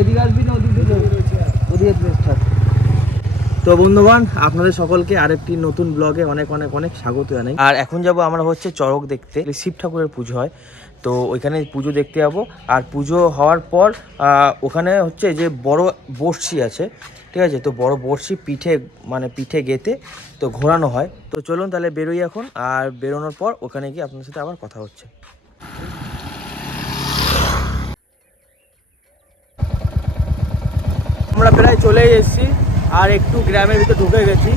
এদিকে আসবি না ওদিকে ওদিকে থাক। তো বন্ধুগণ, আপনাদের সকলকে আরেকটি নতুন ব্লগে অনেক অনেক অনেক স্বাগত জানাই। আর এখন যাব আমরা হচ্ছে চড়ক দেখতে, শিব ঠাকুরের পুজো হয়, তো ওইখানে পুজো দেখতে যাবো। আর পুজো হওয়ার পর ওখানে হচ্ছে যে বড় বড়শি আছে, ঠিক আছে, তো বড় বড়শি পিঠে গেঁথে তো ঘোরানো হয়। তো চলুন তাহলে বেরোই এখন, আর বেরোনোর পর ওখানে গিয়ে আপনার সাথে আবার কথা হচ্ছে। আমরা প্রায় চলেই এসেছি, আর একটু গ্রামের ভিতরে ঢুকে গেছি।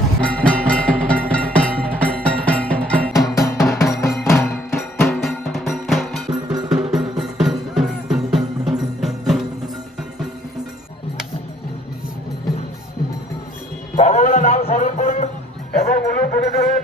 ভগবানের নাম স্মরণ করুন এবং উলু তুলে দেবেন।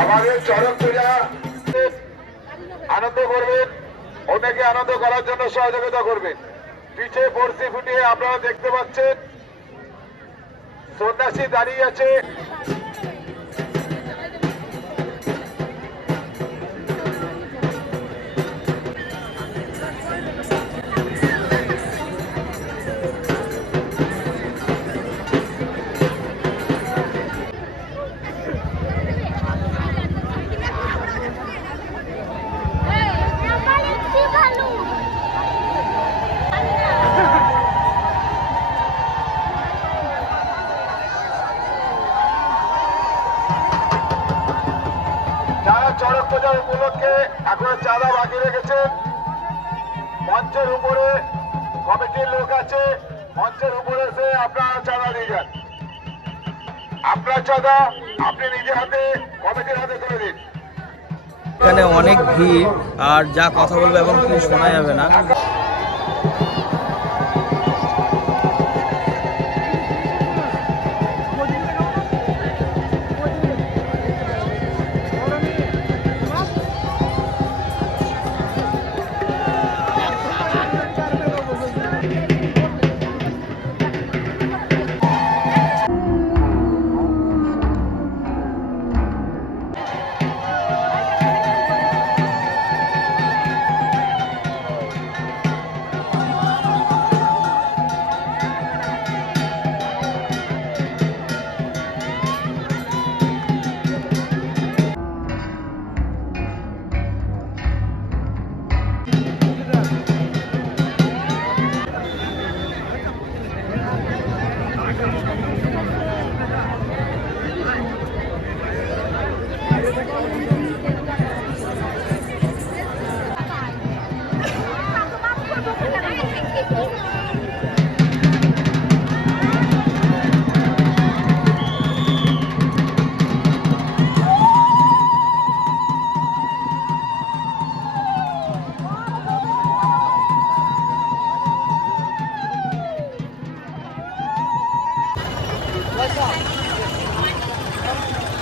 আমাদের চড়ক পূজা আনন্দ করবেন, অনেকে আনন্দ করার জন্য সহযোগিতা করবেন। পিঠে বড়শি ফুটিয়ে আপনারা দেখতে পাচ্ছেন সন্ন্যাসী দাঁড়িয়ে আছে। যারা চড়ক পূজা উপলক্ষে এখনো চাঁদা বাকি রেখেছেন, মঞ্চের উপরে কমিটির লোক আছে, মঞ্চের উপরে এসে আপনারা চাঁদা দিয়ে যান। আপনার চাঁদা আপনি নিজে হাতে কমিটির হাতে তুলে দিন। এখানে অনেক ভিড়, আর যা কথা বলবো এবং কিছু শোনা যাবে না।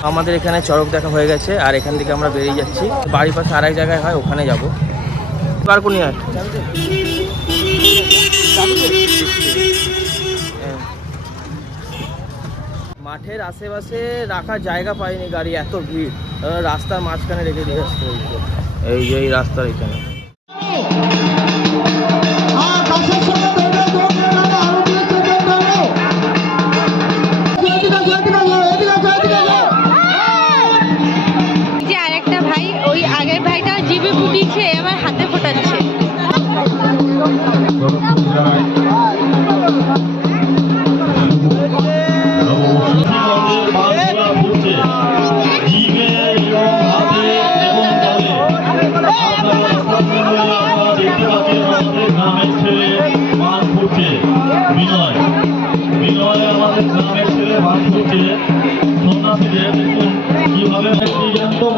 আমাদের এখানে চড়ক দেখা হয়ে গেছে, আর এখান থেকে আমরা বেরিয়ে যাচ্ছি। বাড়ির পাশে আরেক জায়গায় হয়, ওখানে যাব। কারকুনি আর মাঠের আশেপাশে রাখার জায়গা পাইনি গাড়ি, এত ভিড়, রাস্তার মাঝখানে রেখে দিয়ে আসতে হয়েছে। এই যে এই রাস্তার এখানে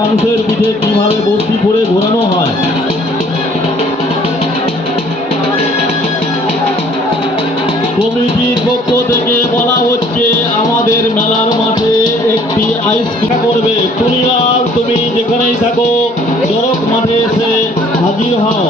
মানুষের পিঠে কিভাবে বর্তি করে ঘোরানো হয়। কমিটির পক্ষ থেকে বলা হচ্ছে আমাদের মেলার মাঠে একটি আইসক্রিম করবে। হও